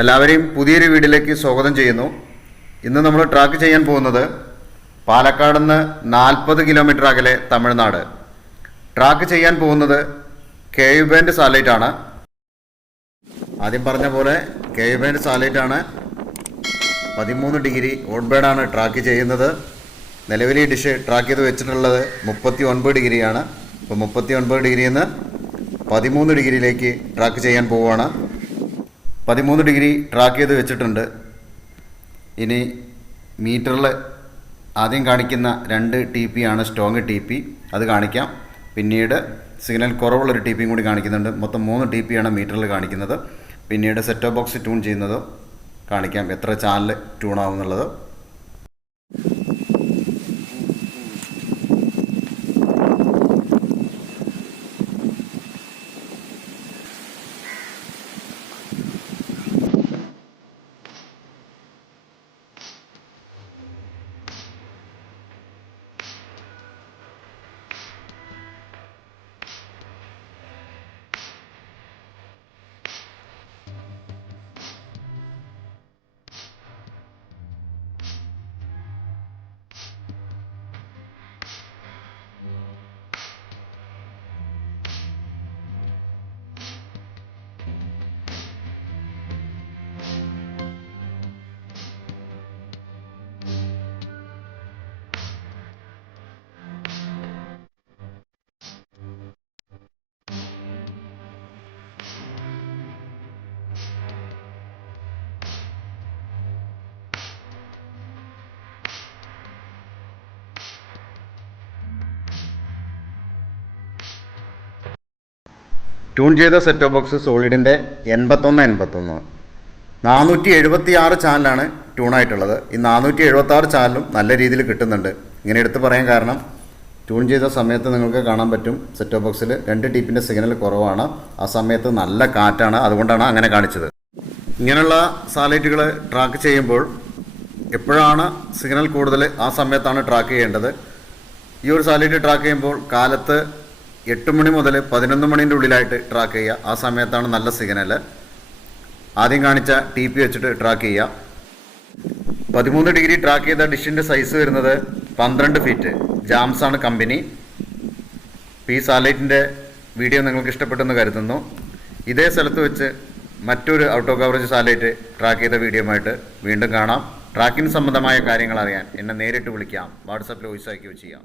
എല്ലാവരെയും പുതിയൊരു വീഡിയോയിലേക്ക് സ്വാഗതം ചെയ്യുന്നു. ഇന്ന് നമ്മൾ ട്രാക്ക് ചെയ്യാൻ പോകുന്നത് പാലക്കാട് നിന്ന് 40 കിലോമീറ്റർ അകലെ തമിഴ്നാട്. ട്രാക്ക് ചെയ്യാൻ പോകുന്നത് KU ബാൻഡ് സാറ്റലൈറ്റ് ആണ്. ആദ്യം പറഞ്ഞ പോലെ KU ബാൻഡ് സാറ്റലൈറ്റ് ആണ്. 13 ഡിഗ്രി ഓട്ട്ബേഡാണ് ട്രാക്ക് ചെയ്യുന്നത്. നിലവിൽ ഈ ഡിഷ് ട്രാക്ക് ചെയ്ത് വെച്ചിട്ടുള്ളത് 39 ഡിഗ്രിയാണ്. അപ്പോൾ 39 ഡിഗ്രിയിൽ നിന്ന് 13 ഡിഗ്രിയിലേക്ക് ട്രാക്ക് ചെയ്യാൻ പോവുകയാണ്. 13 ഡിഗ്രി ട്രാക്ക് ചെയ്ത് വെച്ചിട്ടുണ്ട്. ഇനി മീറ്ററിൽ ആദ്യം കാണിക്കുന്ന 2 TP ആണ് സ്ട്രോങ് TP, അത് കാണിക്കാം. പിന്നീട് സിഗ്നൽ കുറവുള്ളൊരു TP കൂടി കാണിക്കുന്നുണ്ട്. മൊത്തം 3 TP ആണ് മീറ്ററിൽ കാണിക്കുന്നത്. പിന്നീട് സെറ്റ് ടോപ്പ് ബോക്സ് ട്യൂൺ ചെയ്യുന്നത് കാണിക്കാം, എത്ര ചാനൽ ട്യൂൺ ആവും എന്നുള്ളത്. ട്യൂൺ ചെയ്ത സെറ്റ് ടോപ്പ് ബോക്സ് സോളിഡിൻ്റെ 81 476 ചാനലാണ് ട്യൂണായിട്ടുള്ളത്. ഈ 476 ചാനലും നല്ല രീതിയിൽ കിട്ടുന്നുണ്ട്. ഇങ്ങനെ എടുത്ത് പറയാൻ കാരണം ട്യൂൺ ചെയ്ത സമയത്ത് നിങ്ങൾക്ക് കാണാൻ പറ്റും സെറ്റ് ടോപ്പ് ബോക്സിൽ 2 TPൻ്റെ സിഗ്നൽ കുറവാണ്. ആ സമയത്ത് നല്ല കാറ്റാണ്, അതുകൊണ്ടാണ് അങ്ങനെ കാണിച്ചത്. ഇങ്ങനെയുള്ള സാറ്റലൈറ്റുകൾ ട്രാക്ക് ചെയ്യുമ്പോൾ എപ്പോഴാണ് സിഗ്നൽ കൂടുതൽ ആ സമയത്താണ് ട്രാക്ക് ചെയ്യേണ്ടത്. ഈ ഒരു സാറ്റലൈറ്റ് ട്രാക്ക് ചെയ്യുമ്പോൾ കാലത്ത് 8 മണി മുതൽ 11 മണീൻ്റെ ഉള്ളിലായിട്ട് ട്രാക്ക് ചെയ്യുക. ആ സമയത്താണ് നല്ല സിഗ്നൽ. ആദ്യം കാണിച്ച TP വെച്ചിട്ട് ട്രാക്ക് ചെയ്യുക. 13 ഡിഗ്രി ട്രാക്ക് ചെയ്ത ഡിഷിൻ്റെ സൈസ് വരുന്നത് 12 ഫീറ്റ്. ജാംസ് ആണ് കമ്പനി. ഈ സാറ്റലൈറ്റിൻ്റെ വീഡിയോ നിങ്ങൾക്ക് ഇഷ്ടപ്പെട്ടെന്ന് കരുതുന്നു. ഇതേ സ്ഥലത്ത് വെച്ച് മറ്റൊരു out of coverage satellite track ചെയ്ത വീഡിയോയുമായിട്ട് വീണ്ടും കാണാം. ട്രാക്കിംഗ് സംബന്ധമായ കാര്യങ്ങൾ അറിയാൻ എന്നെ നേരിട്ട് വിളിക്കാം. വാട്സാപ്പിൽ വോയിസ് അയക്കുകയോ ചെയ്യാം.